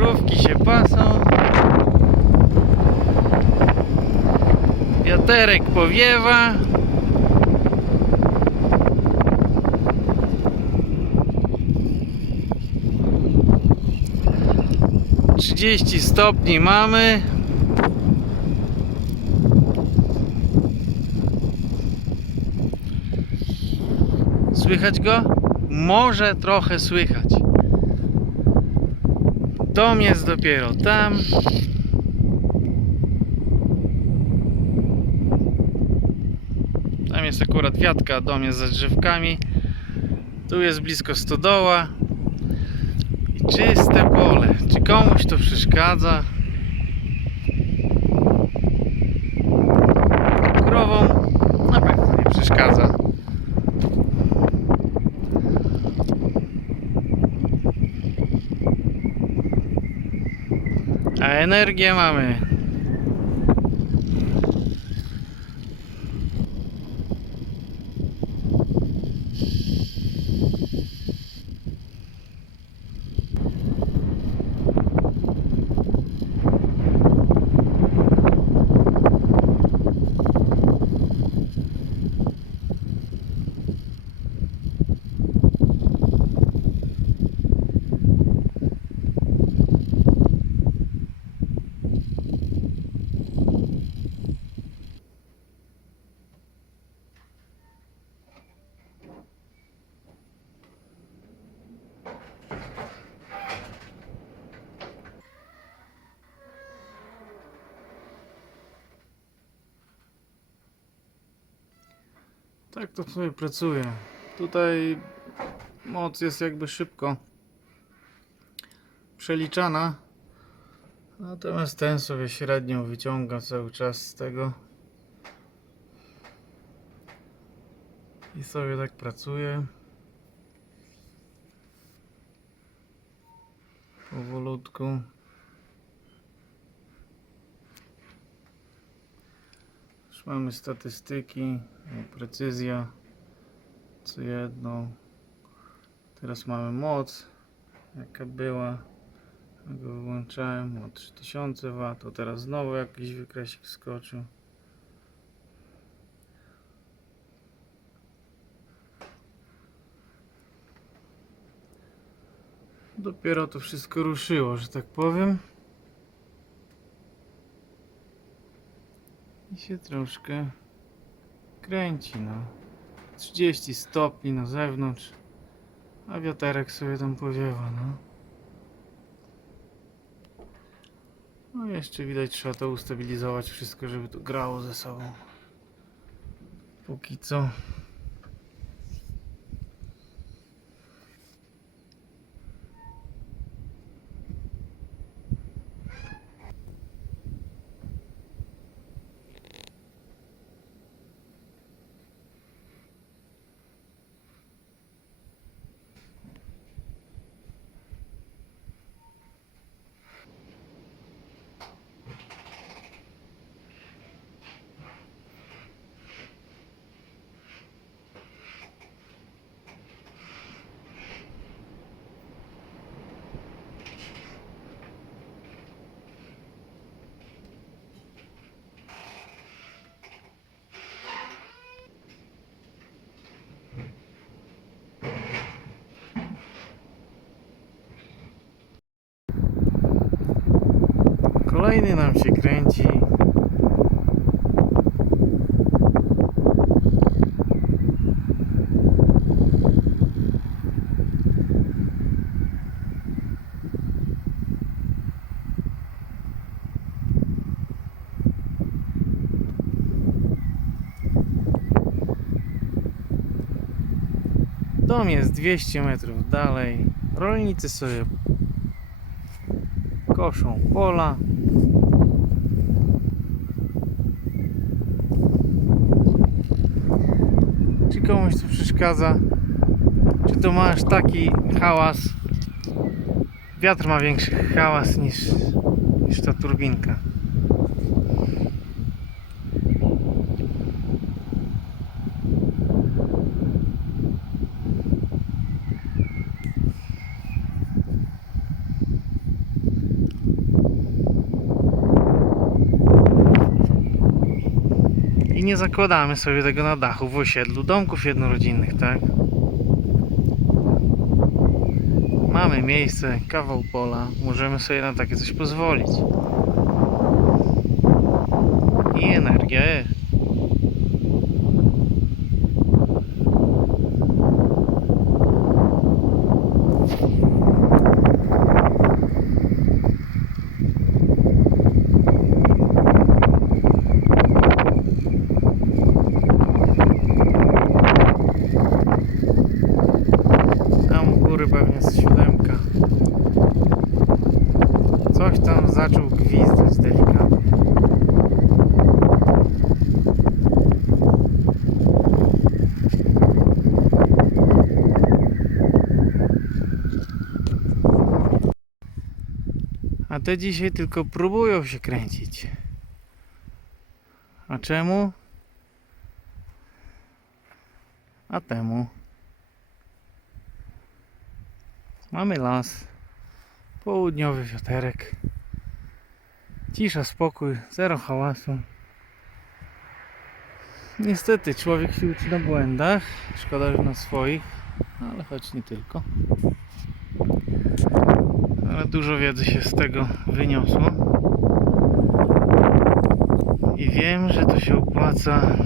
Krówki się pasą. Wiaterek powiewa. Trzydzieści stopni mamy. Słychać go? Może trochę słychać. Dom jest dopiero tam. Tam jest akurat wiatka, dom jest za drzewkami. Tu jest blisko stodoła. I czyste pole. Czy komuś to przeszkadza? Krowom na pewno nie przeszkadza. A energię mamy. Tak to sobie pracuje. Tutaj moc jest jakby szybko przeliczana. Natomiast ten sobie średnio wyciąga cały czas z tego. I sobie tak pracuje. Powolutku. Już mamy statystyki, precyzja, co jedno. Teraz mamy moc, jaka była. Ja go wyłączałem o 3000 W, to teraz znowu jakiś wykresik skoczył. Dopiero to wszystko ruszyło, że tak powiem. Się troszkę kręci, no. 30 stopni na zewnątrz, a wiaterek sobie tam powiewa, no. No jeszcze widać, trzeba to ustabilizować wszystko, żeby to grało ze sobą. Póki co. Kolejny nam się kręci. Dom jest 200 metrów dalej. Rolnicy sobie koszą pola. Czy komuś to przeszkadza? Czy to masz taki hałas? Wiatr ma większy hałas niż, niż ta turbinka. Nie zakładamy sobie tego na dachu w osiedlu domków jednorodzinnych, tak? Mamy miejsce, kawał pola, możemy sobie na takie coś pozwolić. I energia jest. Tam u góry pewnie jest siódemka. Coś tam zaczął gwizdać delikatnie. A te dzisiaj tylko próbują się kręcić. A czemu? A temu. Mamy las. Południowy wiaterek. Cisza, spokój, zero hałasu. Niestety człowiek się uczy na błędach. Szkoda, że na swoich, ale choć nie tylko. Ale dużo wiedzy się z tego wyniosło. I wiem, że to się opłaca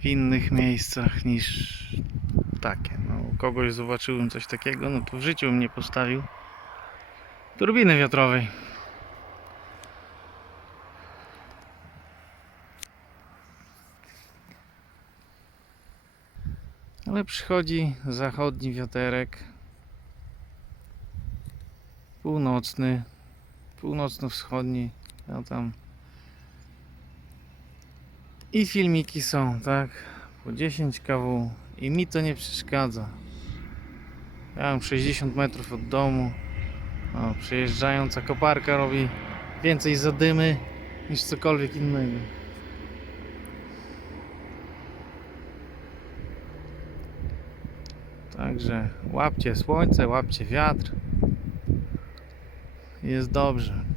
w innych miejscach niż takie. No, kogoś zobaczyłem coś takiego, no to w życiu bym nie postawił turbiny wiatrowej. Ale przychodzi zachodni wiaterek, północny, północno-wschodni, ja tam i filmiki są, tak, po 10 kW i mi to nie przeszkadza. Ja mam 60 metrów od domu. O, przejeżdżająca koparka robi więcej zadymy niż cokolwiek innego. Także łapcie słońce, łapcie wiatr. Jest dobrze.